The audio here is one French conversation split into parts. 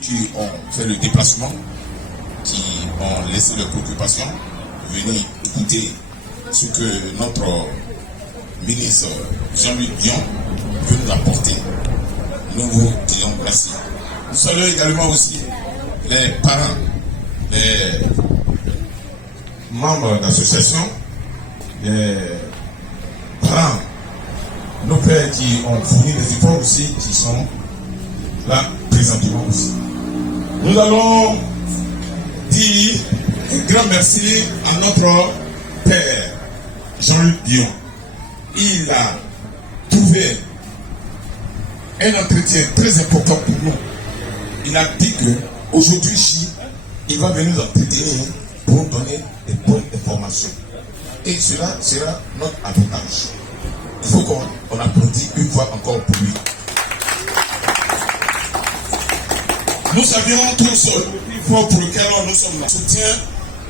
Qui ont fait le déplacement, qui ont laissé leurs préoccupations, venir écouter ce que notre ministre Jean-Luc Dion veut nous apporter. Nous vous disons merci. Nous saluons également aussi les parents, les membres d'associations, les parents, nos pères qui ont fourni des efforts aussi, qui sont là présentement aussi. Nous allons dire un grand merci à notre père Jean-Luc Dion. Il a trouvé un entretien très important pour nous. Il a dit qu'aujourd'hui, il va venir nous entretenir pour nous donner des bonnes informations. Et cela sera notre avantage. Il faut qu'on applaudisse une fois encore pour lui. Nous savions tous l'effort pour lequel nous sommes là. Soutien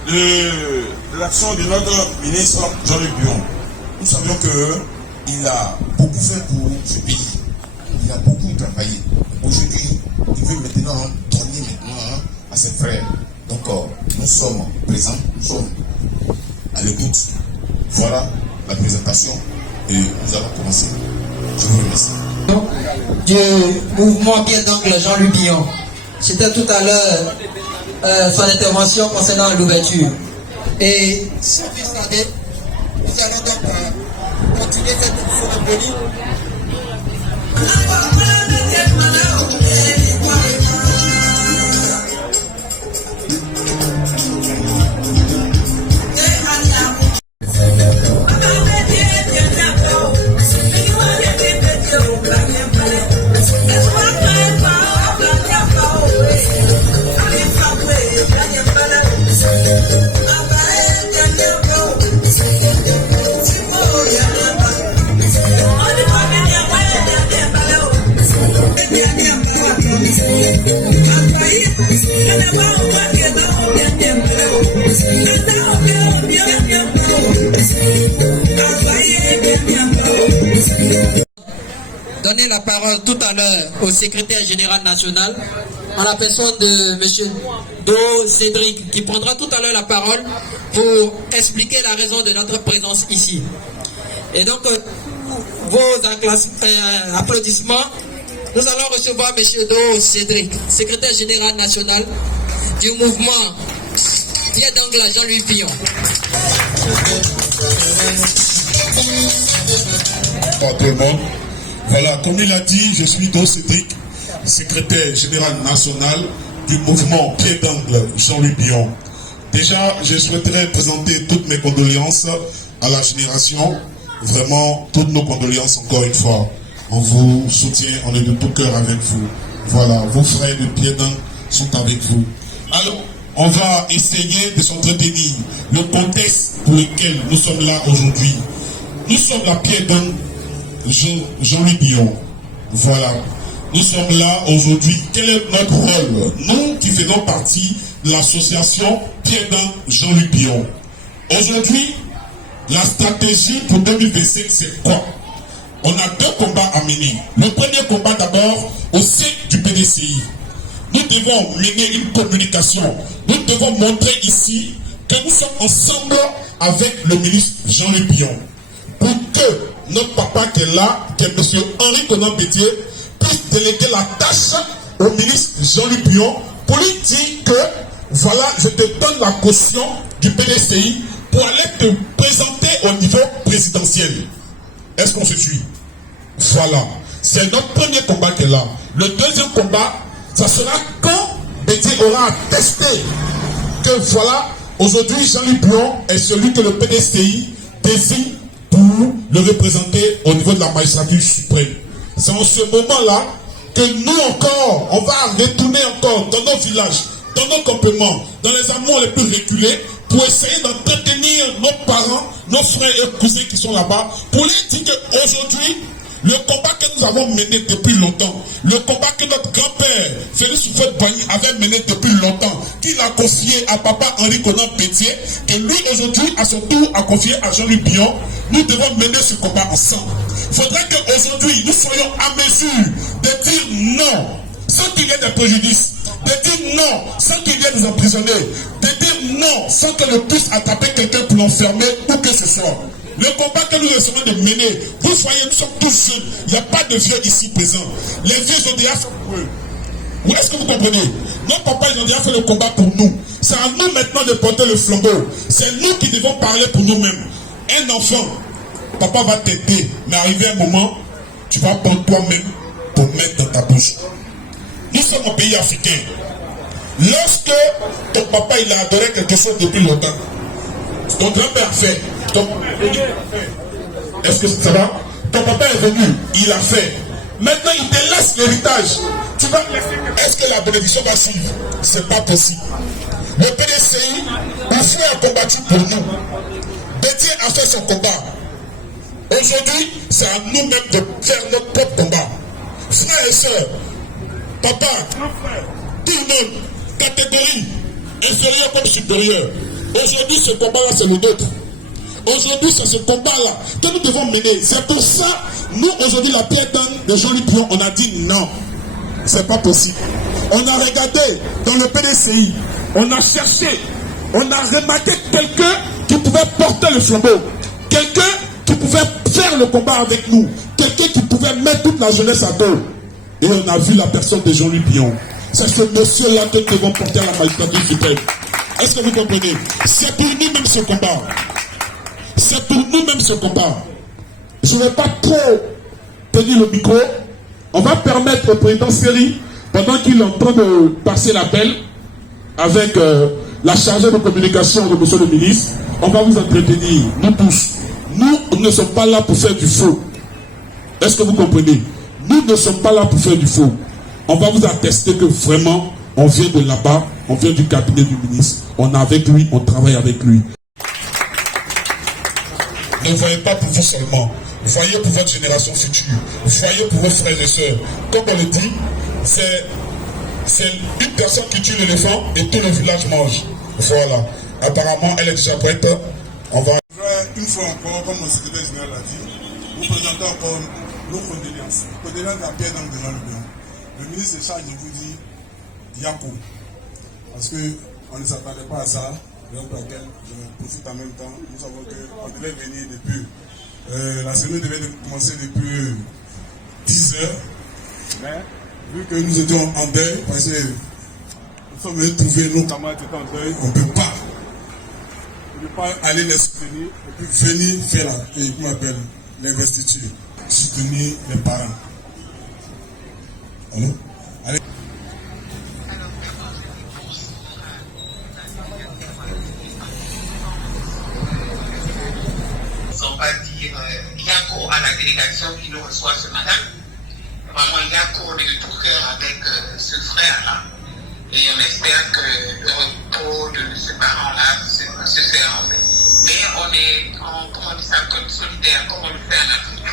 de l'action de notre ministre Jean-Luc Dion. Nous savions qu'il a beaucoup fait pour ce pays. Il a beaucoup travaillé. Aujourd'hui, il veut maintenant donner à ses frères. Donc, nous sommes présents, nous sommes à l'écoute. Voilà la présentation et nous allons commencer. Je vous remercie. Du mouvement Pied d'Angle Jean-Luc Dion. C'était tout à l'heure son intervention concernant l'ouverture. Et si vous savez, nous allons donc continuer cette cérémonie. Donner la parole tout à l'heure au secrétaire général national en la personne de M. Do Cédric qui prendra tout à l'heure la parole pour expliquer la raison de notre présence ici. Et donc, vos applaudissements, nous allons recevoir M. Do Cédric, secrétaire général national du mouvement Pied d'Angle Jean-Luc Dion. Bonjour tout le monde. Voilà, comme il a dit, je suis Do Cédric, secrétaire général national du mouvement Pied d'Angle Jean-Luc Dion. Déjà, je souhaiterais présenter toutes mes condoléances à la génération. Vraiment, toutes nos condoléances encore une fois. On vous soutient, on est de tout cœur avec vous. Voilà, vos frères de Pied d'Angle sont avec vous. Alors, on va essayer de s'entretenir le contexte pour lequel nous sommes là aujourd'hui. Nous sommes à Pied d'Angle Jean-Luc Dion. Voilà. Nous sommes là aujourd'hui. Quel est notre rôle? Nous qui faisons partie de l'association Pied d'Angle Jean-Luc Dion. Aujourd'hui, la stratégie pour 2025, c'est quoi? On a deux combats à mener. Le premier combat d'abord au sein du PDCI. nous devons mener une communication. Nous devons montrer ici que nous sommes ensemble avec le ministre Jean-Luc Billon. Pour que notre papa qui est là, qui est M. Henri Konan Bédié, puisse déléguer la tâche au ministre Jean-Luc Billon pour lui dire que voilà, je te donne la caution du PDCI pour aller te présenter au niveau présidentiel. Est-ce qu'on se suit? Voilà. C'est notre premier combat qui est là. Le deuxième combat, ça sera quand Bédié aura attesté que voilà, aujourd'hui Jean-Luc Billon est celui que le PDCI désigne pour le représenter au niveau de la magistrature suprême. C'est en ce moment-là que nous encore, on va retourner encore dans nos villages, dans nos campements, dans les amours les plus reculés, pour essayer d'entretenir nos parents, nos frères et cousins qui sont là-bas, pour leur dire qu'aujourd'hui, le combat que nous avons mené depuis longtemps, le combat que notre grand-père, Félix Houphouët-Boigny, avait mené depuis longtemps, qu'il a confié à papa Henri Konan Bédié, que lui aujourd'hui, à son tour, a confié à Jean-Luc Billon, nous devons mener ce combat ensemble. Il faudrait qu'aujourd'hui, nous soyons à mesure de dire non, sans qu'il y ait des préjudices, de dire non, sans qu'il y ait des emprisonnés, de dire non, sans que l'on puisse attraper quelqu'un pour l'enfermer, ou que ce soit. Le combat que nous essayons de mener, vous voyez, nous sommes tous jeunes. Il n'y a pas de vieux ici présents. Les vieux ont déjà fait pour eux. Où est-ce que vous comprenez? Nos papas, ils ont déjà fait le combat pour nous. C'est à nous maintenant de porter le flambeau. C'est nous qui devons parler pour nous-mêmes. Un enfant, papa va t'aider, mais arrivé un moment, tu vas prendre toi-même pour mettre dans ta bouche. Nous sommes un pays africain. Lorsque ton papa il a adoré quelque chose depuis longtemps, ton grand-père fait, est-ce que ça va? Ton papa est venu, il a fait. Maintenant il te laisse l'héritage. Tu vas laisser. Est-ce que la bénédiction va suivre? C'est pas possible. Le PDCI, Oufoué a combattu pour nous. Bédié a fait son combat. Aujourd'hui, c'est à nous-mêmes de faire notre propre combat. Frères et sœurs, papa, tout le monde, catégorie, inférieure comme supérieure. Aujourd'hui, ce combat-là, c'est le nôtre. Aujourd'hui, c'est ce combat-là que nous devons mener. C'est pour ça, nous, aujourd'hui, la pierre d'âne de Jean-Luc Billon, on a dit non. C'est pas possible. On a regardé dans le PDCI, on a cherché, on a remarqué quelqu'un qui pouvait porter le flambeau, quelqu'un qui pouvait faire le combat avec nous, quelqu'un qui pouvait mettre toute la jeunesse à dos. Et on a vu la personne de Jean-Luc Billon. C'est ce monsieur-là que nous devons porter à la magistrature suprême. Est-ce que vous comprenez? C'est pour nous-mêmes ce combat. C'est pour nous-mêmes ce combat. Je ne vais pas trop tenir le micro. On va permettre au président Seri, pendant qu'il est en train de passer l'appel avec la chargée de communication de monsieur le ministre, on va vous entretenir, nous tous. Nous ne sommes pas là pour faire du faux. Est-ce que vous comprenez? Nous ne sommes pas là pour faire du faux. On va vous attester que vraiment, on vient de là-bas, on vient du cabinet du ministre. On est avec lui, on travaille avec lui. Ne voyez pas pour vous seulement. Voyez pour votre génération future. Voyez pour vos frères et sœurs. Comme on le dit, c'est une personne qui tue l'éléphant et tout le village mange. Voilà. Apparemment, elle est déjà prête. On va... Une fois encore, comme mon secrétaire général l'a dit, vous présentez encore nos condoléances. Condoléances à Pierre d'Angle de Jean-Luc Billon. Le ministre de charge vous dit Yako. Parce qu'on ne s'attendait pas à ça. Donc, pour laquelle je profite en même temps. Nous savons qu'on devait venir depuis. La semaine devait commencer depuis 10 heures. Mais, vu que nous étions en deuil, parce que nous sommes venus trouver nos camarades qui étaient en deuil, on ne peut pas. On ne peut pas aller les soutenir et puis venir faire l'investiture, soutenir les parents. Allô? Allez. On va dire Yako à la délégation qui nous reçoit ce matin. Vraiment Yako de tout cœur avec ce frère-là. Et on espère que le repos de ce parent-là se fait en paix. Mais on est, comment on dit ça, comme solidaire, comme on le fait en Afrique.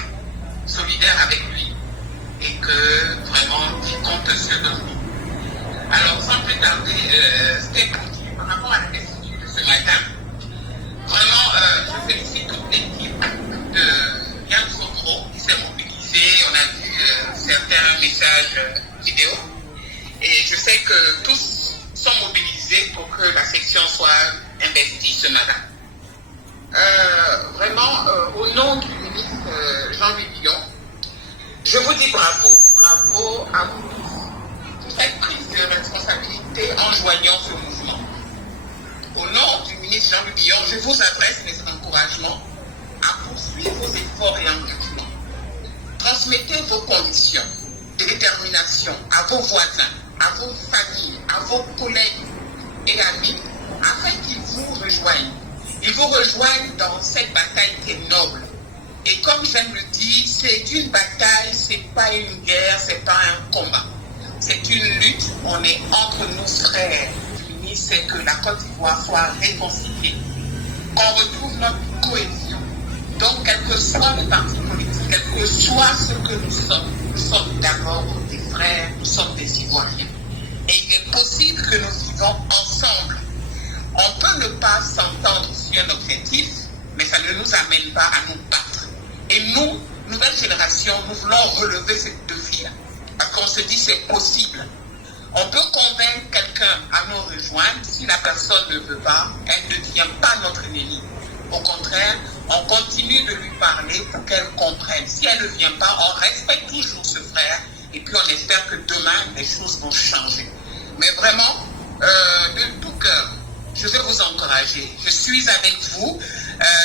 Solidaire avec lui. Et que vraiment, il compte sur nous. Alors, sans plus tarder, c'était pour dire par rapport à la question de ce matin. Vraiment, je félicite toute l'équipe de Yann Sokro qui s'est mobilisée. On a vu certains messages vidéo. Et je sais que tous sont mobilisés pour que la section soit investie ce matin. Vraiment, au nom du ministre Jean-Louis Billon, je vous dis bravo. Bravo à vous tous. Cette prise de responsabilité en joignant ce mouvement. Au nom du ministre Jean-Louis Billon, je vous adresse mes encouragements à poursuivre vos efforts et engagements. Transmettez vos conditions de détermination à vos voisins, à vos familles, à vos collègues et amis, afin qu'ils vous rejoignent. Ils vous rejoignent dans cette bataille qui est noble. Et comme j'aime le dire, c'est une bataille, c'est pas une guerre, c'est pas un combat. C'est une lutte, on est entre nos frères. L'uni, c'est que la Côte d'Ivoire soit réconciliée, qu'on retrouve notre cohésion. Donc, quel que soit le parti politique, quel que soit ce que nous sommes d'abord des frères, nous sommes des Ivoiriens. Et il est possible que nous vivons ensemble. On peut ne pas s'entendre sur un objectif, mais ça ne nous amène pas à nous battre. Et nous, nouvelle génération, nous voulons relever ce défi-là. Parce qu'on se dit c'est possible. On peut convaincre quelqu'un à nous rejoindre. Si la personne ne veut pas, elle ne devient pas notre ennemi. Au contraire, on continue de lui parler pour qu'elle comprenne. Si elle ne vient pas, on respecte toujours ce frère. Et puis on espère que demain, les choses vont changer. Mais vraiment, de tout cœur, je vais vous encourager. Je suis avec vous.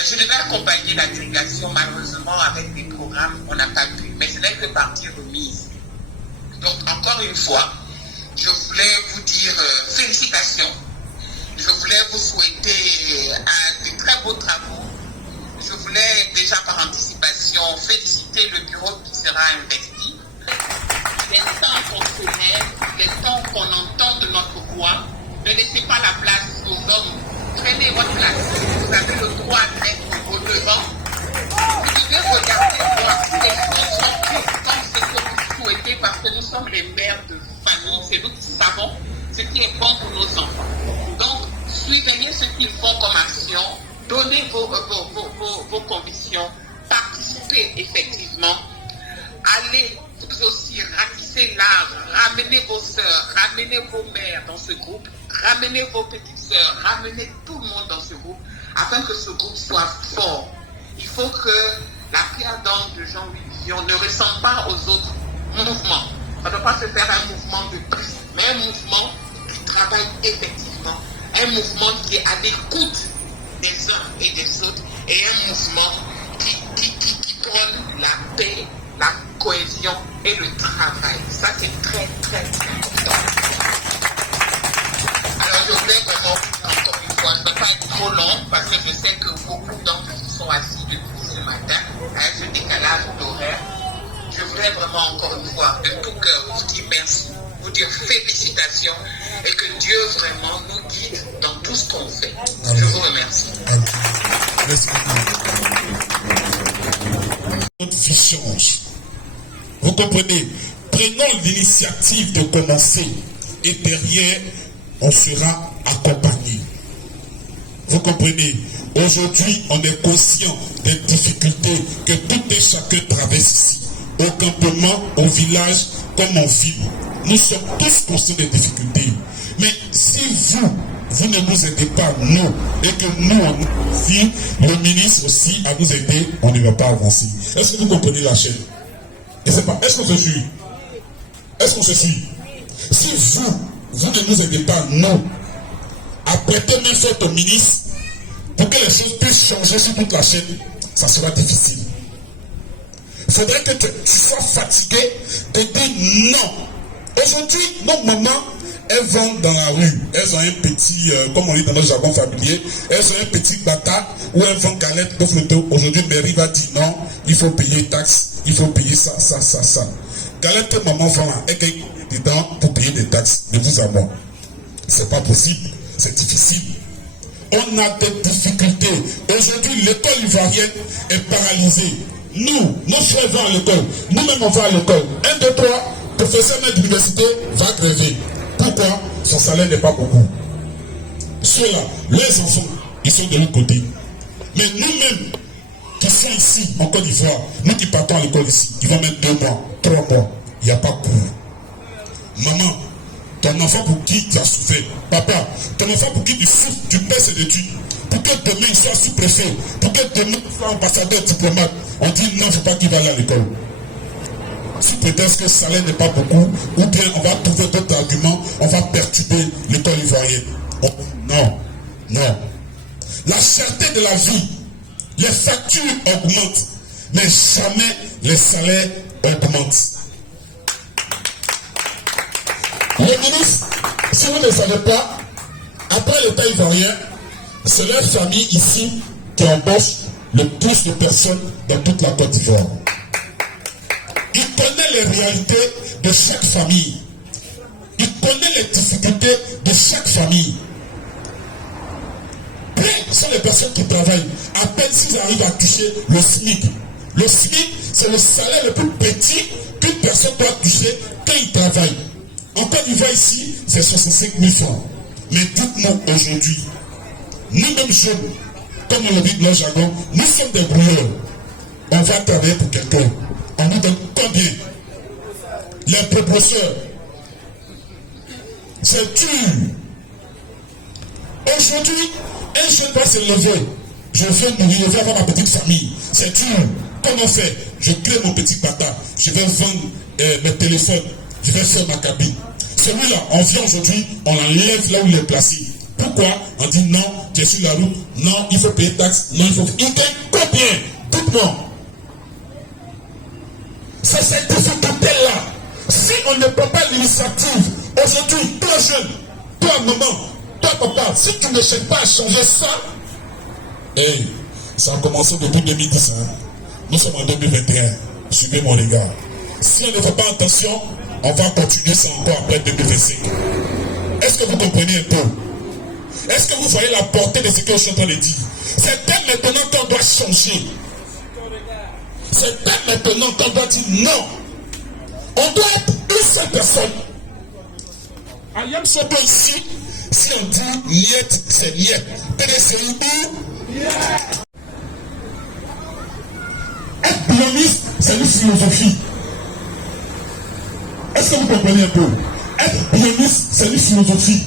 Je devais accompagner la délégation, malheureusement, avec des programmes, on n'a pas pu. Mais ce n'est que partie remise. Donc, encore une fois, je voulais vous dire félicitations. Je voulais vous souhaiter de très beaux travaux. Je voulais déjà par anticipation féliciter le bureau qui sera investi. Il est temps qu'on se lève, il est temps qu'on entende notre voix. Ne laissez pas la place aux hommes. Prenez votre place. Vous avez le droit d'être au devant. Vous devez regarder voir si les choses sont prises comme ce que vous souhaitez, parce que nous sommes les mères de famille. C'est nous qui savons ce qui est bon pour nos enfants. Donc, suivez ce qu'ils font comme action. Donnez vos convictions. Participez effectivement. Allez vous aussi ratisser l'arbre. Ramenez vos sœurs, ramenez vos mères dans ce groupe. Ramenez vos petites sœurs, ramenez tout le monde dans ce groupe afin que ce groupe soit fort. Il faut que la pierre d'angle de Jean-Louis Billon ne ressemble pas aux autres mouvements. Ça ne doit pas se faire un mouvement de plus, mais un mouvement qui travaille effectivement, un mouvement qui est à l'écoute des uns et des autres, et un mouvement qui prône la paix, la cohésion et le travail. Ça, c'est très, très, très important. Alors, je voulais vraiment, encore une fois, je ne vais pas être trop long, parce que je sais que beaucoup d'entre vous sont assis depuis ce matin, avec ce décalage d'horaire. Je voudrais vraiment, encore une fois, de tout cœur, vous dire merci, vous dire félicitations, et que Dieu vraiment nous guide dans tout ce qu'on fait. Je vous remercie. Merci beaucoup. Notre vie change. Vous comprenez? Prenons l'initiative de commencer, et derrière, on sera accompagné. Vous comprenez? Aujourd'hui, on est conscient des difficultés que tout et chacun traverse ici. Au campement, au village, comme en ville. Nous sommes tous conscients des difficultés. Mais si vous ne nous aidez pas, nous, et que nous, si le ministre aussi à nous aider, on ne va pas avancer. Est-ce que vous comprenez la chaîne? Je ne sais pas. Est-ce qu'on se suit? Est-ce qu'on se suit? Si vous ne nous aidez pas, nous, à prêter main forte au ministre, pour que les choses puissent changer sur toute la chaîne, ça sera difficile. Il faudrait que tu sois fatigué de dire non. Aujourd'hui, nos mamans, elles vont dans la rue. Elles ont un petit, comme on dit dans notre jargon familier, elles ont un petit bâtard où elles vont galette pour photo. Aujourd'hui, Mairie va dire non, il faut payer taxes, il faut payer ça. Galette que maman va et qu'elle dedans pour payer des taxes de vous à moi. C'est pas possible, c'est difficile. On a des difficultés. Aujourd'hui, l'école ivoirienne est paralysée. Nous, nos frères vont à l'école. Nous-mêmes, on va à l'école. 1, 2, 3, professeur de l'université va gréver. Pourquoi? Son salaire n'est pas beaucoup. Ceux-là, les enfants, ils sont de l'autre côté. Mais nous-mêmes, qui sont ici, en Côte d'Ivoire, nous qui partons à l'école ici, ils vont mettre 2 mois, 3 mois. Il n'y a pas cours. Maman, Ton enfant pour qui tu as souffert. Papa, ton enfant pour qui tu souffres, tu paies ses études. Pour que demain il soit sous-préfet, pour que demain il soit ambassadeur, diplomate. On dit non, il ne faut pas qu'il va aller à l'école. Sous prétexte que le salaire n'est pas beaucoup, ou bien on va trouver d'autres arguments, on va perturber l'école ivoirienne. Oh, non, non. La cherté de la vie, les factures augmentent, mais jamais les salaires augmentent. Les ministres, si vous ne savez pas, après l'État ivoirien, c'est leur famille ici qui embauche le plus de personnes dans toute la Côte d'Ivoire. Il connaît les réalités de chaque famille. Il connaît les difficultés de chaque famille. Plein sont les personnes qui travaillent. À peine s'ils arrivent à toucher le SMIC. Le SMIC, c'est le salaire le plus petit qu'une personne doit toucher quand il travaille. En Côte d'Ivoire ici, c'est 65 000 francs. Mais dites-nous aujourd'hui, nous-mêmes jeunes, comme on le dit dans le jargon, nous sommes des brouilleurs. On va travailler pour quelqu'un. On nous donne combien? Les proposeurs. C'est dur. Aujourd'hui, un jeune va se lever. Je vais mourir, je vais avoir ma petite famille. C'est dur. Comment faire? Je crée mon petit pata. Je vais vendre mes téléphones. Je vais faire ma cabine. Celui-là, on vient aujourd'hui, on l'enlève là où il est placé. Pourquoi? On dit non, tu es sur la route. Non, il faut payer taxes. Non, il faut... Il gagne combien? Dites-moi. C'est cette difficulté-là. Si on ne prend pas l'initiative, aujourd'hui, toi jeune, toi maman, toi papa, si tu ne cherches pas à changer ça, hey, ça a commencé depuis 2010. Hein. Nous sommes en 2021. Suivez mon regard. Si on ne fait pas attention, on va continuer ça encore après 2025. Est-ce que vous comprenez un peu? Est-ce que vous voyez la portée de ce que je suis en train de dire? C'est dès maintenant qu'on doit changer. C'est dès maintenant qu'on doit dire non. On doit être une seule personne. Ayam Sobo ici, si on dit niet, c'est niet. PDCI, être biomiste, c'est une philosophie. Est-ce que vous comprenez un peu? Être biomiste, c'est une philosophie.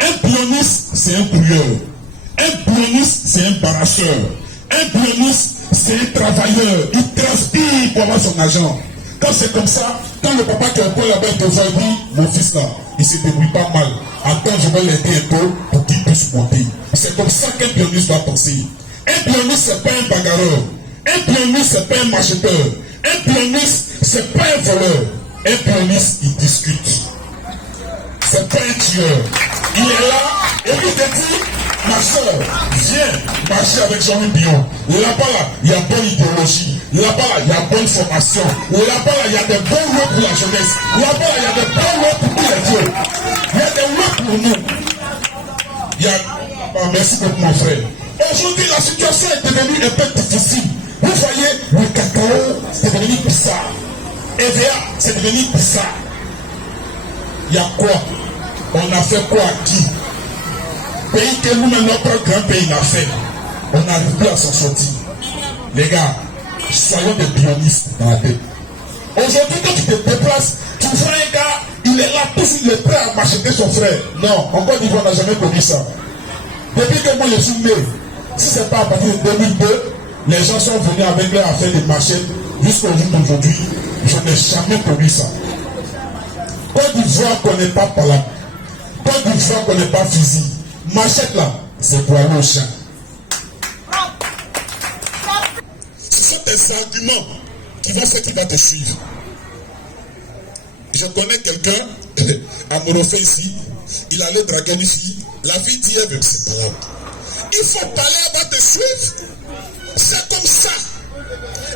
Un biomiste, c'est un brouilleur. Un biomiste, c'est un barasseur. Un biomiste, c'est un travailleur. Il transpire pour avoir son argent. Quand c'est comme ça, quand le papa qui est un peu là-bas te voit, il dit, mon fils là, il se débrouille pas mal. Attends, je vais l'aider un peu pour qu'il puisse monter. C'est comme ça qu'un biomiste doit penser. Un biomiste, c'est pas un bagarreur. Un biomiste, c'est pas un marcheteur. Un biomiste, c'est pas un voleur. Un pianiste, il discute. C'est pas un tueur. Il est là et il te dit, ma soeur, viens marcher avec Jean-Louis Billon. Là-bas, il y a bonne idéologie. Là-bas, il y a bonne formation. Là-bas, il y a des bons lois pour la jeunesse. Là-bas, il y a des bons lois pour tous les dieux. Il y a des lois pour nous. Il y a... Oh, merci beaucoup, mon frère. Aujourd'hui, la situation est devenue un peu difficile. Vous voyez, le cacao, c'est devenu bizarre. EVA, c'est devenu bizarre. Il y a quoi? On a fait quoi à qui? Pays que nous-mêmes, notre grand pays l'a fait. On n'arrive plus à s'en sortir. Les gars, soyons des pionnistes dans la tête. Aujourd'hui, quand tu te déplaces, tu vois un gars, il est là, il est prêt à m'acheter son frère. Non, en Côte d'Ivoire, on n'a jamais connu ça. Depuis que moi je suis né, si ce n'est pas à partir de 2002, les gens sont venus avec leur affaire de machettes jusqu'au jour d'aujourd'hui. Je n'ai jamais connu ça. Côte d'Ivoire ne connaît pas palabre. Côte d'Ivoire ne connaît pas fusil. Machette là, c'est pour aller au champ. Ce sont des arguments qui vont faire qu'il va te suivre. Je connais quelqu'un à Morofé ici, il allait draguer une fille. La fille dit, c'est pas grave. Il faut parler avant de suivre. C'est comme ça.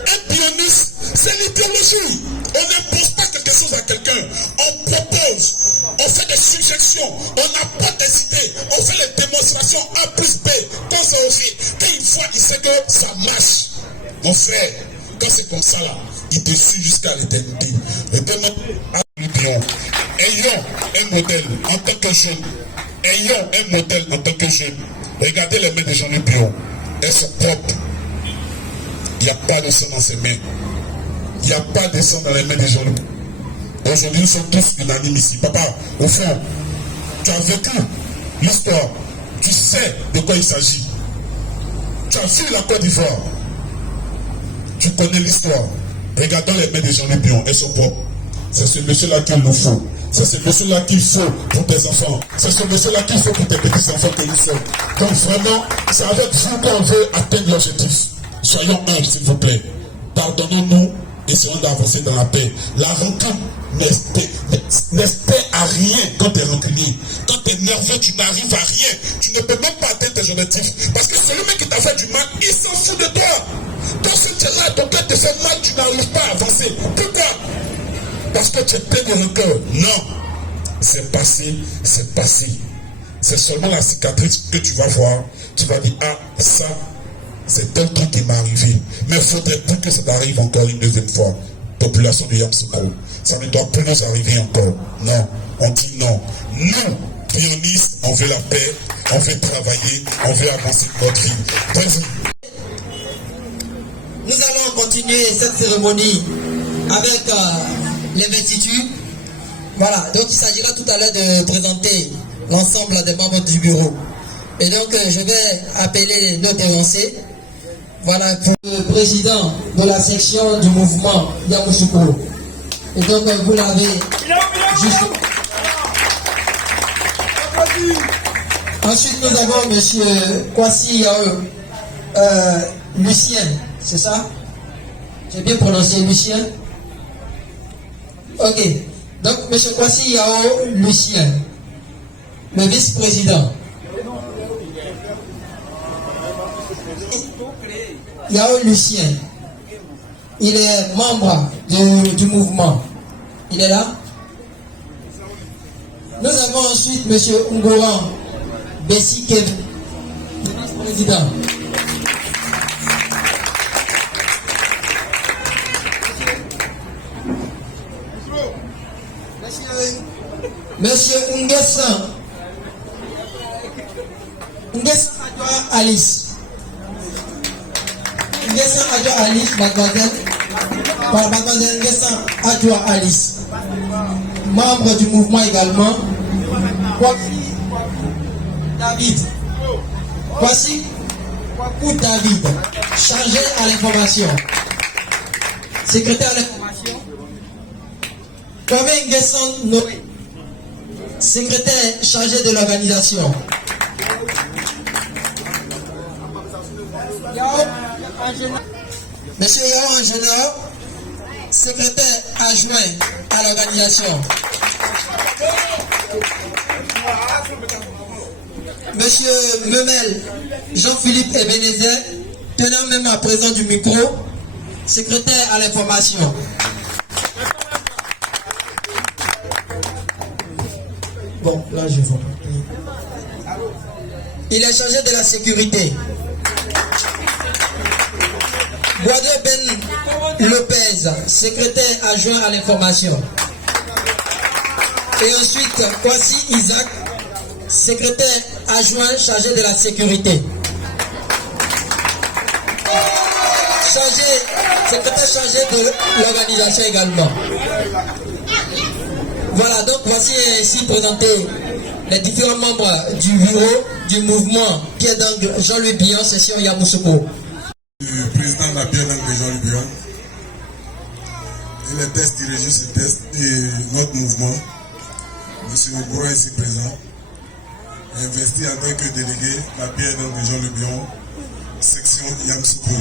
Un pioniste, c'est l'idéologie. On n'impose pas quelque chose à quelqu'un. On propose. On fait des suggestions. On apporte des idées. On fait les démonstrations A plus B. Quand ça aussi, quand il voit, il sait que ça marche. Mon frère, quand c'est comme ça là, il te suit jusqu'à l'éternité. Ayons un modèle en tant que jeune. Ayons un modèle en tant que jeune. Regardez les mains de Jean-Louis Billon. Elles sont propres. Il n'y a pas de sang dans ses mains. Il n'y a pas de sang dans les mains de Jean-Louis. Aujourd'hui, nous sommes tous unanimes ici. Papa, au fond, tu as vécu l'histoire. Tu sais de quoi il s'agit. Tu as vu la Côte d'Ivoire. Tu connais l'histoire. Regardons les mains des Jean-Luc Bion. Elles sont propres. C'est ce monsieur-là qu'il nous faut. C'est ce monsieur-là qu'il faut pour tes enfants. C'est ce monsieur-là qu'il faut pour tes petits-enfants que nous sommes. Donc vraiment, c'est avec vous qu'on veut atteindre l'objectif. Soyons humbles, s'il vous plaît. Pardonnons-nous. Essayons d'avancer dans la paix. La rancune n'espère à rien quand tu es rancunier. Quand tu es nerveux, tu n'arrives à rien. Tu ne peux même pas atteindre tes objectifs. Parce que celui qui t'a fait du mal, il s'en fout de toi. Donc si tu es là, ton cœur te fait mal, tu n'arrives pas à avancer. Pourquoi? Parce que tu es plein de rancœur. Non. C'est passé, c'est passé. C'est seulement la cicatrice que tu vas voir. Tu vas dire, ah, ça, c'est tel truc qui m'est arrivé. Mais il faudrait plus que ça t'arrive encore une deuxième fois. Population de Yamoussoukro. Ça ne doit plus nous arriver encore. Non. On dit non. Nous, pionnistes, on veut la paix, on veut travailler, on veut avancer notre vie. Nous allons continuer cette cérémonie avec l'investiture. Voilà, donc il s'agira tout à l'heure de présenter l'ensemble des membres du bureau. Et donc je vais appeler notre énoncé. Voilà, pour le président de la section du mouvement Yamoussoukro. Et donc vous l'avez juste. Ensuite nous avons monsieur Kwasi Lucien, c'est ça? J'ai bien prononcé Lucien? Ok. Donc monsieur Kwasi Yao Lucien, le vice-président. Yao Lucien, il est membre du mouvement. Il est là. Nous avons ensuite M. Ungoran Bessi Kevin, le vice-président. Monsieur Ungessan Adjoa Alice. Ungessan Adjoa Alice, mademoiselle Ungessan Adjoa Alice, membre du mouvement également. Kwasi David, chargé à l'information, secrétaire à l'information. Kwame Ungessan Noé, secrétaire chargé de l'organisation. Monsieur Yao Ingénieur, secrétaire adjoint à l'organisation. Monsieur Memel Jean-Philippe Ebenezer, tenant même à présent du micro, secrétaire à l'information. Bon, là je vois. Il est chargé de la sécurité. Boado Ben Lopez, secrétaire adjoint à l'information. Et ensuite, Kwasi Isaac, secrétaire adjoint chargé de la sécurité. Secrétaire chargé de l'organisation également. Voilà, donc voici ainsi présenté les différents membres du bureau du mouvement Pierre d'Angle Jean-Louis Bion, session Yamoussoukro. Le président de la Pierre d'Angle Jean-Louis Bion et les tests qui régissent ce test et notre mouvement, M. Ogura ici présent, investi en tant que délégué de la Pierre d'Angle Jean-Louis Bion, section Yamoussoukro.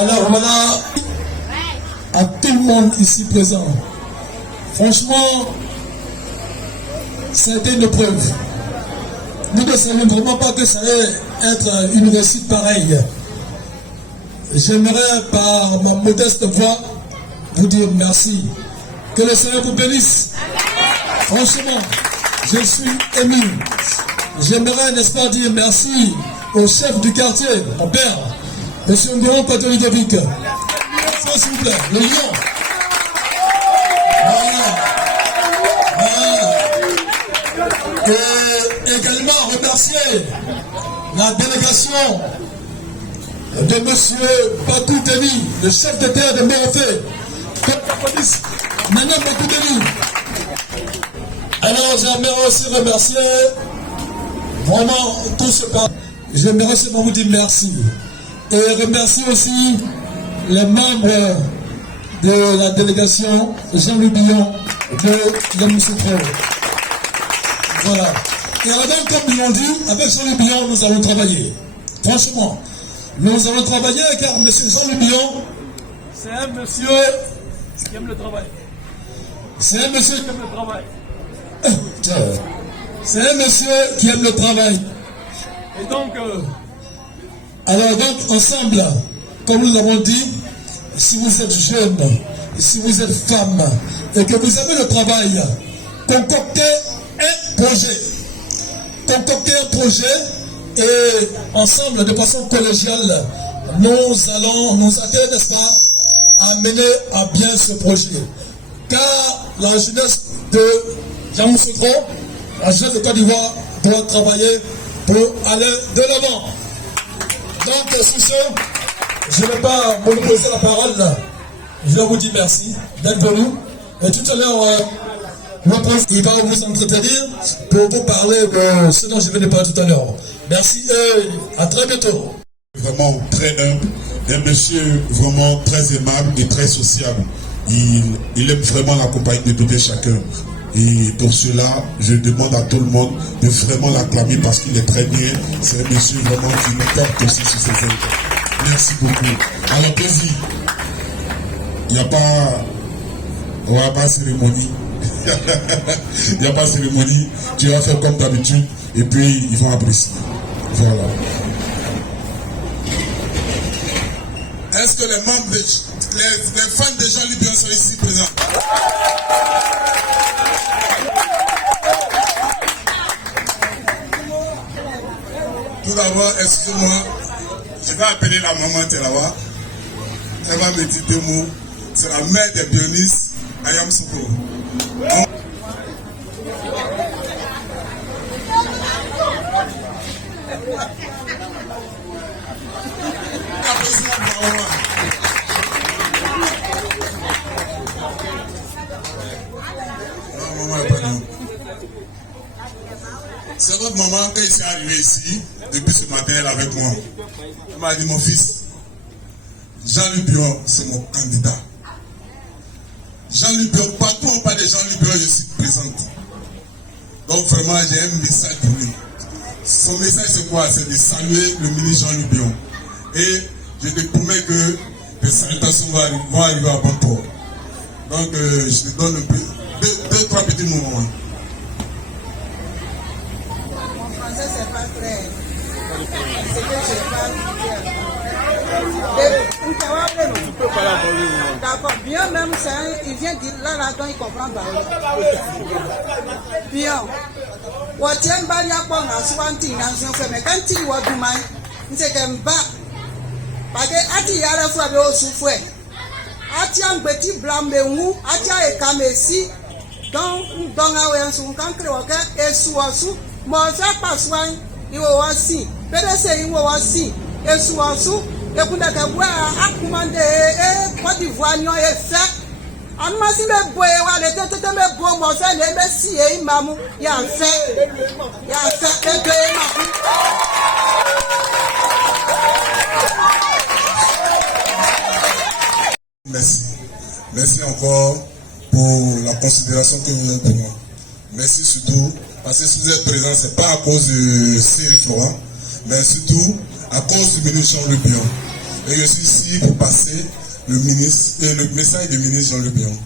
Alors voilà, à tout le monde ici présent, franchement, ça a été une preuve. Nous ne savions vraiment pas que ça allait être une réussite pareille. J'aimerais par ma modeste voix vous dire merci. Que le Seigneur vous bénisse. Franchement, je suis ému. J'aimerais, n'est-ce pas, dire merci au chef du quartier, mon père, M. Ngoron Patolidovic. Ça, s'il vous plaît, le lion. Et également remercier la délégation de M. Bakou Deni, le chef de terre de Mérofé, comme la police, maintenant Bakou Deni. Alors j'aimerais aussi remercier vraiment tout ce pas. J'aimerais seulement vous dire merci. Et remercier aussi les membres de la délégation Jean-Louis Billon de Yamoussoukro. Voilà. Et alors donc, comme ils l'ont dit, avec Jean-Louis Billon, nous allons travailler. Franchement, nous allons travailler car M. Jean-Louis Billon, c'est un monsieur qui aime le travail. C'est un monsieur qui aime le travail. C'est un monsieur qui aime le travail. Et donc, alors donc, ensemble, comme nous l'avons dit, si vous êtes jeune, si vous êtes femme, et que vous avez le travail, concoctez un projet. Concoctez un projet et ensemble, de façon collégiale, nous allons nous atteler, n'est-ce pas, à mener à bien ce projet. Car la jeunesse de Yamoussoukro, la jeunesse de Côte d'Ivoire, doit travailler pour aller de l'avant. Donc, sur ce, je ne vais pas monopoliser la parole. Je vous dis merci d'être venu. Et tout à l'heure, mon prof, il va vous entretenir pour vous parler de ce dont je viens de parler tout à l'heure. Merci et à très bientôt. Vraiment très humble, un monsieur vraiment très aimable et très sociable. Il aime vraiment la compagnie de tout et chacun. Et pour cela, je demande à tout le monde de vraiment l'acclamer parce qu'il est très bien. C'est un monsieur vraiment qui nous porte aussi sur ses ailes. Merci beaucoup. Alors, plaisir. Il n'y a pas... Ouais, pas cérémonie. Il n'y a pas de cérémonie. Tu vas faire comme d'habitude et puis ils vont apprécier. Voilà. Est-ce que les membres, les fans de Jean-Louis Billon sont ici présents? Tout d'abord, excusez-moi, je vais appeler la maman Telawa. Elle va me dire 2 mots. C'est la mère des bionistes à Yamoussoukro. C'est votre maman, quand il s'est arrivé ici, depuis ce matin, elle est avec moi. Elle m'a dit, mon fils, Jean-Louis Billon, c'est mon candidat. Jean-Louis Billon, partout où on parle de Jean-Louis Billon, je suis présente. Donc vraiment, j'ai un message pour lui. Son message, c'est quoi? C'est de saluer le ministre Jean-Louis Billon. Et je te promets que les salutations vont arriver à bon port. Donc, je te donne un peu, 2-3 petits moments. Mon français, c'est pas clair. C'est que je parle bien. D'accord, bien même, il vient dire là-dedans, il comprend pas. Bien. Watien Banya Bonga, Swanti, Nanson, mais quand il voit du mal, il s'est qu'un bas. Parce que Ati Yara Fabé au souffle. Ati un petit blanc, mais où, Ati a et Kamesi, donc, dans un son cancre, et sous mon frère pas soin, il va aussi. Peut-être il va aussi, et sous et pour la Gaboua, à commander, et Côte d'Ivoire, et fait. En masse, me boire, les têtes de mes beaux mots, les messieurs, et mamou, il y a fait, et deux Merci. Merci encore pour la considération que vous avez pour moi. Merci surtout, parce que si vous êtes présent, ce n'est pas à cause de Cyril Florent, mais surtout à cause du ministre Jean-Louis Billon. Et je suis ici pour passer le message du ministre Jean-Louis Billon.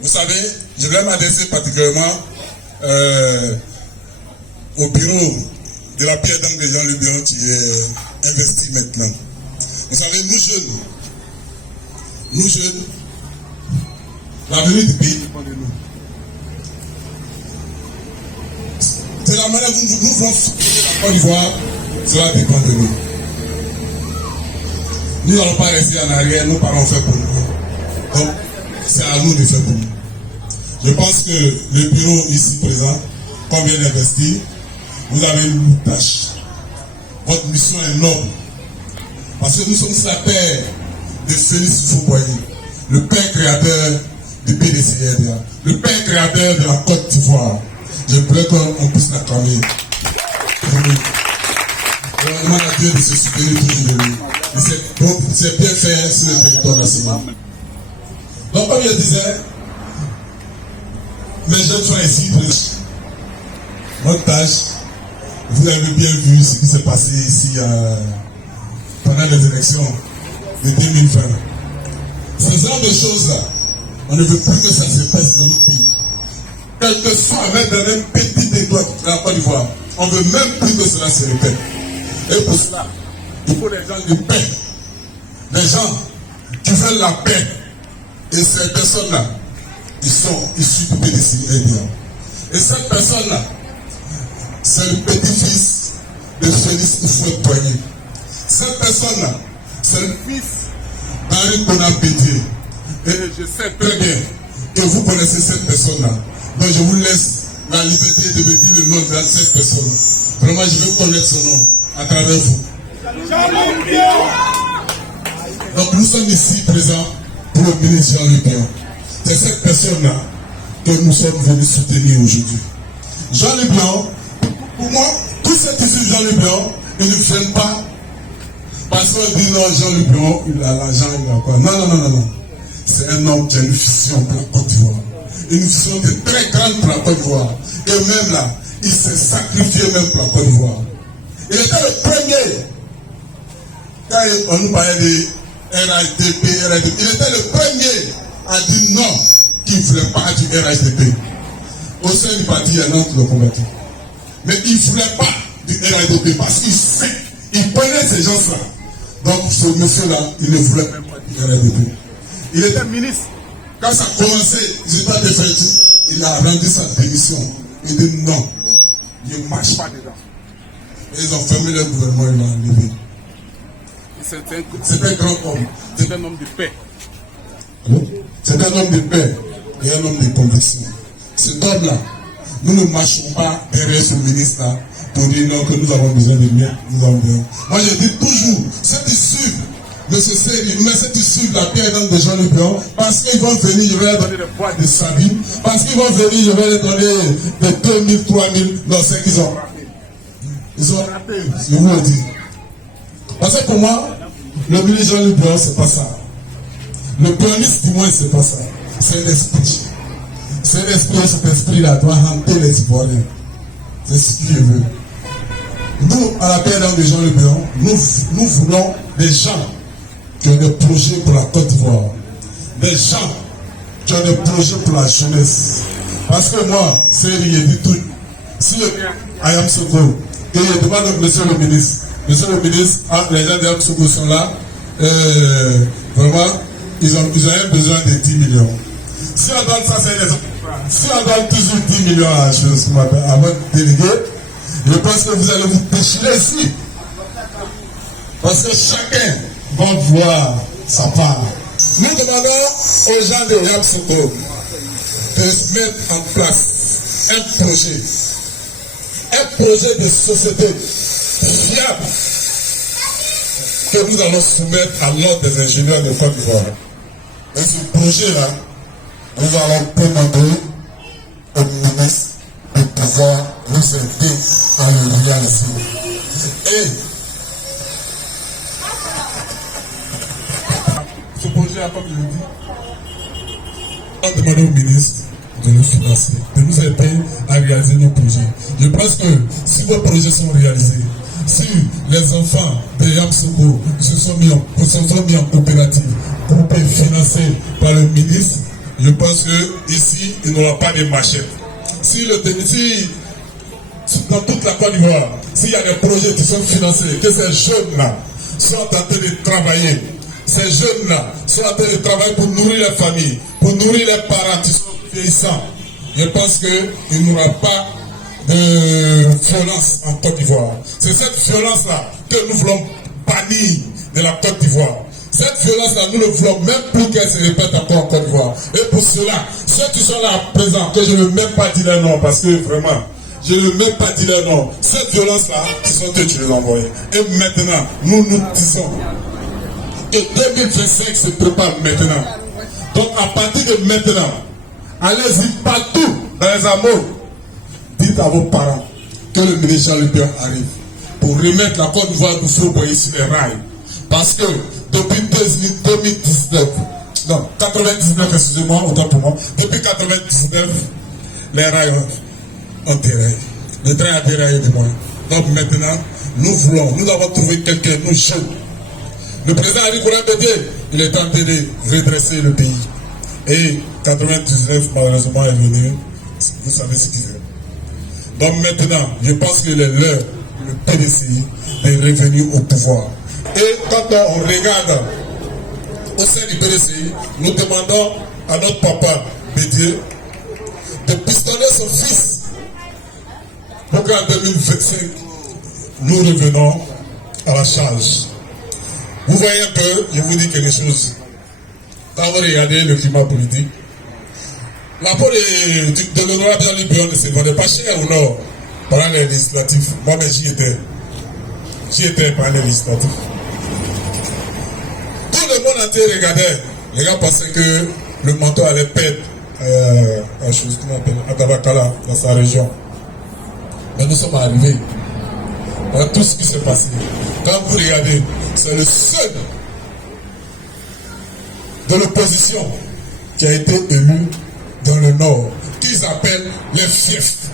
Vous savez, je vais m'adresser particulièrement au bureau de la pierre d'angle de Jean-Louis Billon qui est investi maintenant. Vous savez, nous jeunes, nous jeunes, l'avenir du pays dépend de nous. C'est la manière dont nous voulons soutenir la Côte d'Ivoire, cela dépend de nous. Nous n'allons pas rester en arrière, nos parents ont fait pour nous. Donc, c'est à nous de faire pour nous. Je pense que le bureau ici présent, comme vient d'investir, vous avez une tâche. Votre mission est noble. Parce que nous sommes la paix de Félix Houphouët-Boigny, le père créateur du PDCRDA, le père créateur de la Côte d'Ivoire. Je voudrais qu'on puisse l'acclamer. On demande à Dieu de se soutenir toujours de lui. C'est bien fait sur le territoire national. Donc, comme je disais, les jeunes sont ici. Notre tâche, vous avez bien vu ce qui s'est passé ici pendant les élections de 2020. Ce genre de choses-là, on ne veut plus que ça se passe dans notre pays. Quel que soit même dans un petit étoile de la Côte d'Ivoire, on ne veut même plus que cela se répète. Et pour cela, il faut des gens de paix, des gens qui veulent la paix. Et ces personnes-là, ils sont issus du PDCRDA. Et cette personne-là, c'est le petit-fils de Félix Houphouët-Boigny. Cette personne-là, c'est le fils d'Henri Konan Bédié. Et je sais très bien que vous connaissez cette personne-là. Donc je vous laisse la liberté de me dire le nom de cette personne. Vraiment, je veux connaître son nom à travers vous. Donc nous sommes ici présents pour le ministre Jean-Luc Bion. C'est cette personne-là que nous sommes venus soutenir aujourd'hui. Jean-Luc Bion, pour moi, tous ceux qui suivent Jean-Luc Bion, ils ne viennent pas parce qu'on dit non, Jean-Luc Bion, il a l'argent, il a quoi. Non. C'est un homme qui a une vision pour la Côte d'Ivoire. Une vision qui est très grande pour la Côte d'Ivoire. Et même là, il s'est sacrifié même pour la Côte d'Ivoire. Il était le premier. Quand on nous parlait de RHDP, il était le premier à dire non, qu'il ne voulait pas du RHDP. Au sein du parti, il y en a qui l'ont combattu. Mais il ne voulait pas du RHDP parce qu'il sait, il connaît ces gens-là. Donc ce monsieur-là, il ne voulait même pas du RHDP. Il était ministre. Quand ça a commencé, résultat de fait, il a rendu sa démission. Il dit non, il ne marche pas dedans. Et ils ont fermé le gouvernement, ils l'ont enlevé. C'est un grand homme. C'est un homme de paix. C'est un homme de paix et un homme de conviction. Cet homme-là, nous ne marchons pas derrière ce ministre-là pour dire non, que nous avons besoin de bien, nous avons besoin. Moi, je dis toujours, ceux qui suivent de ce série, mais ceux qui suivent la pierre dans de Jean-Luc Bion, parce qu'ils vont venir, je vais leur donner le poids de Sabine, parce qu'ils vont venir, je vais leur donner des 2000, 3000, non, c'est qu'ils ont raté. Ils ont raté, je vous le dis. Parce que pour moi, le ministre Jean-Luc Bion, c'est pas ça. Le planiste, du moins, c'est pas ça. C'est un esprit. C'est un esprit, cet esprit-là doit hanter les Ivoiriens. C'est ce qu'il veut. Nous, à la paix d'âme de Jean-Luc Bion, nous voulons des gens qui ont des projets pour la Côte d'Ivoire. Des gens qui ont des projets pour la jeunesse. Parce que moi, c'est rien du tout. Si je viens à Yamoussoukro, et je demande à monsieur le ministre, les gens de Yamoussoukro sont là, vraiment, ils ont un besoin de 10 millions. Si on donne ça, c'est les autres. Si on donne toujours 10 millions à votre délégué, je pense que vous allez vous déchirer ici. Parce que chacun va voir sa part. Nous demandons aux gens de Yamoussoukro de mettre en place un projet de société fiable que nous allons soumettre à l'ordre des ingénieurs de Côte d'Ivoire. Et ce projet-là, nous allons demander au ministre de pouvoir nous aider à le réaliser. Et ce projet-là, comme je l'ai dit, on va demander au ministre de nous financer, de nous aider à réaliser nos projets. Je pense que si vos projets sont réalisés, si les enfants de Yamoussoukro se sont mis en coopérative, groupés financés par le ministre, je pense que ici, il n'y aura pas de machette. Si dans toute la Côte d'Ivoire, s'il y a des projets qui sont financés, que ces jeunes-là sont en train de travailler, ces jeunes-là sont en train de travailler pour nourrir les familles, pour nourrir les parents qui sont vieillissants. Je pense qu'il n'y aura pas de violence en Côte d'Ivoire. C'est cette violence-là que nous voulons bannir de la Côte d'Ivoire. Cette violence-là, nous ne voulons même plus qu'elle se répète encore en Côte d'Ivoire. Et pour cela, ceux qui sont là présents, que je ne veux même pas dire leur nom, parce que vraiment, je ne veux même pas dire leur nom. Cette violence-là, ce sont eux qui les ont envoyés. Et maintenant, nous disons que 2025 se prépare maintenant. Donc à partir de maintenant, allez-y partout dans les amours. Dites à vos parents que le ministre Jean-Luc Billon arrive pour remettre la Côte d'Ivoire du Faubourg sur les rails. Parce que depuis 2019, non, 99, excusez-moi, autant pour moi, depuis 99, les rails ont déraillé. Le train a déraillé de moi. Donc maintenant, nous avons trouvé quelqu'un, nous jeunes. Le président Henri Konan Bédié, il est en train de redresser le pays. Et 99, malheureusement, est venu. Vous savez ce qu'il fait. Donc maintenant, je pense qu'il est l'heure, le PDCI, est revenu au pouvoir. Et quand on regarde au sein du PDCI, nous demandons à notre papa Bédié de pistonner son fils pour qu'en 2025, nous revenons à la charge. Vous voyez un peu, je vous dis quelque chose. Quand vous regardez le climat politique, la peau de l'honorable Jean-Luc Billon ne se vendait pas cher au Nord pendant les législatifs. Moi-même, j'y étais. J'y étais pendant les législatifs. Tout le monde entier regardait. Les gars pensaient que le manteau allait perdre à Dabakala, dans sa région. Mais nous sommes arrivés. Voilà tout ce qui s'est passé. Quand vous regardez, c'est le seul de l'opposition qui a été élu dans le Nord, qu'ils appellent les fiefs.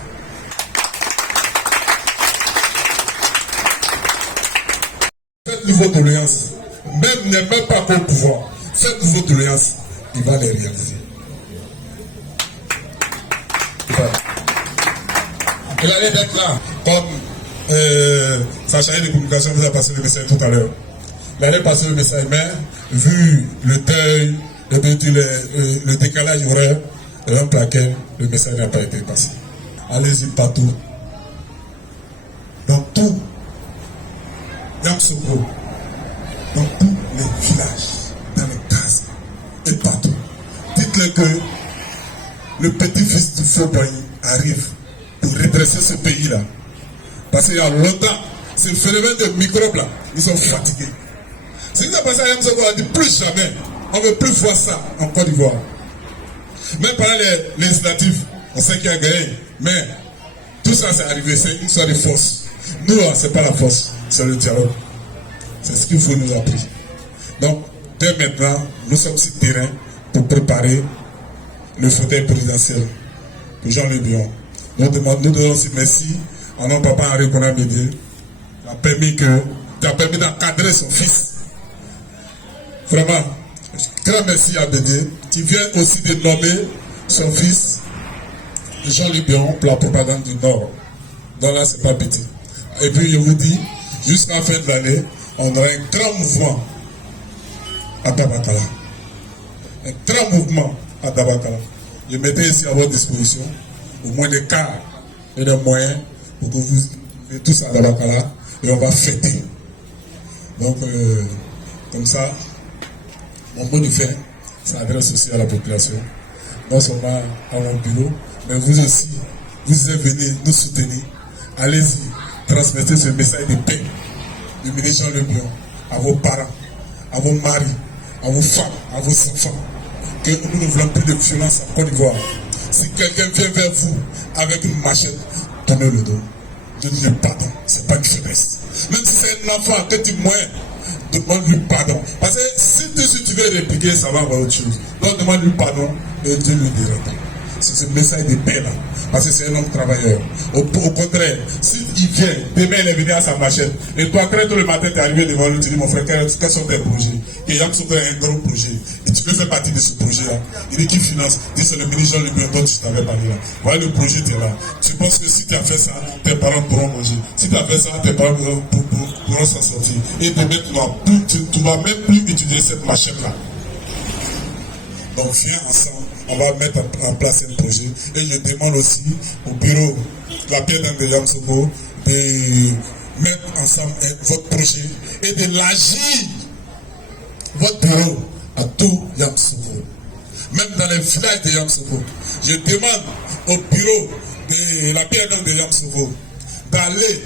Cette nouveau tolérance, même n'est même pas au pouvoir. Cette nouveau tolérance, il va les réaliser. Il allait d'être là, comme Sacha de communication vous a passé le message tout à l'heure. Il allait passer le message, mais vu le deuil, le décalage horaire, raison pour laquelle le message n'a pas été passé. Allez-y partout. Dans tout Yamoussoukro, dans tous les villages, dans les cases et partout. Dites-le que le petit-fils du Faubourg arrive pour redresser ce pays-là. Parce qu'il y a longtemps, ce phénomène de microbes-là, ils sont fatigués. Ce qui s'est passé à Yamoussoukro, on a dit plus jamais, on ne veut plus voir ça en Côte d'Ivoire. Même pendant les législatives, on sait qu'il y a gagné. Mais tout ça, c'est arrivé, c'est une sorte de force. Nous, ce n'est pas la force, c'est le dialogue. C'est ce qu'il faut nous apprendre. Donc, dès maintenant, nous sommes sur le terrain pour préparer le fauteuil présidentiel pour Jean-Luc Billon. Nous devons aussi merci à notre papa Henri Konan Bédié qui a permis d'encadrer son fils. Vraiment, grand merci à Bédié, qui vient aussi de nommer son fils Jean-Luc Billon pour la propagande du Nord. Donc là, c'est pas petit. Et puis, je vous dis, jusqu'à la fin de l'année, on aura un grand mouvement à Dabakala. Un grand mouvement à Dabakala. Je mettais ici à votre disposition au moins des quarts et des moyens pour que vous venez tous à Dabakala et on va fêter. Donc, comme ça, mon mot de fin s'adresse aussi à la population, non seulement à mon bureau, mais vous aussi, vous êtes venus nous soutenir. Allez-y, transmettez ce message de paix du ministre Jean-Luc Billon à vos parents, à vos maris, à vos femmes, à vos enfants, que nous ne voulons plus de violence en Côte d'Ivoire. Si quelqu'un vient vers vous avec une machette, donnez le dos. Donnez-lui pardon, c'est pas une faiblesse. Même si c'est un enfant que tu moyens, demande-lui pardon. Parce que si tu veux répliquer, ça va avoir autre chose. Donc demande-lui pardon et Dieu lui dira. C'est ce message de paix là. Parce que c'est un homme travailleur. Au contraire, s'il vient, demain il est venu à sa machette, et toi très tôt le matin tu es arrivé devant lui, tu dis mon frère, quels sont tes projets? Et Yamoussoukro a un gros projet. tu peux faire partie de ce projet-là. Il dit qui finance? Il dit c'est le ministre Jean-Luc Bion dont tu t'avais parlé là. Voilà, le projet, tu es là. Tu penses que si tu as fait ça, tes parents pourront manger. Si tu as fait ça, tes parents pourront s'en sortir. Et demain, tu ne vas même plus utiliser cette machine-là. Donc viens ensemble, on va mettre en place un projet. Et je demande aussi au bureau la pierre d'angle de Yamsogo de mettre ensemble votre projet et de l'agir, votre bureau, à tout Yamsogo. Même dans les villages de Yamsogo. Je demande au bureau de la pierre d'angle de Yamsogo d'aller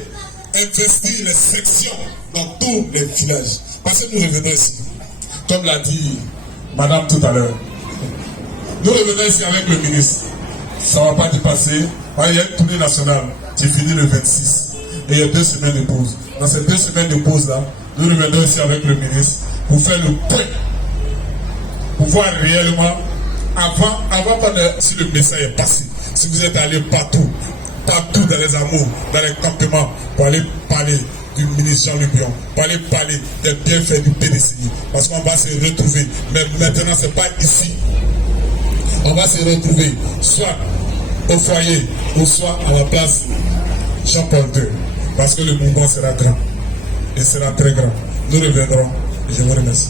investir les sections dans tous les villages. Parce que nous revenons ici, comme l'a dit madame tout à l'heure. Nous revenons ici avec le ministre. Ça ne va pas dépasser. Il y a une tournée nationale qui finit le 26. Et il y a 2 semaines de pause. Dans ces 2 semaines de pause-là, nous revenons ici avec le ministre pour faire le point. Pour voir réellement, si le message est passé, si vous êtes allé partout dans les amours, dans les campements, pour aller parler du ministre Jean-Luc Bion, pour aller parler des bienfaits du PDCI. Parce qu'on va se retrouver. Mais maintenant, ce n'est pas ici. On va se retrouver soit au foyer ou soit à la place Jean-Paul II. Parce que le mouvement sera grand. Et sera très grand. Nous reviendrons. Et je vous remercie.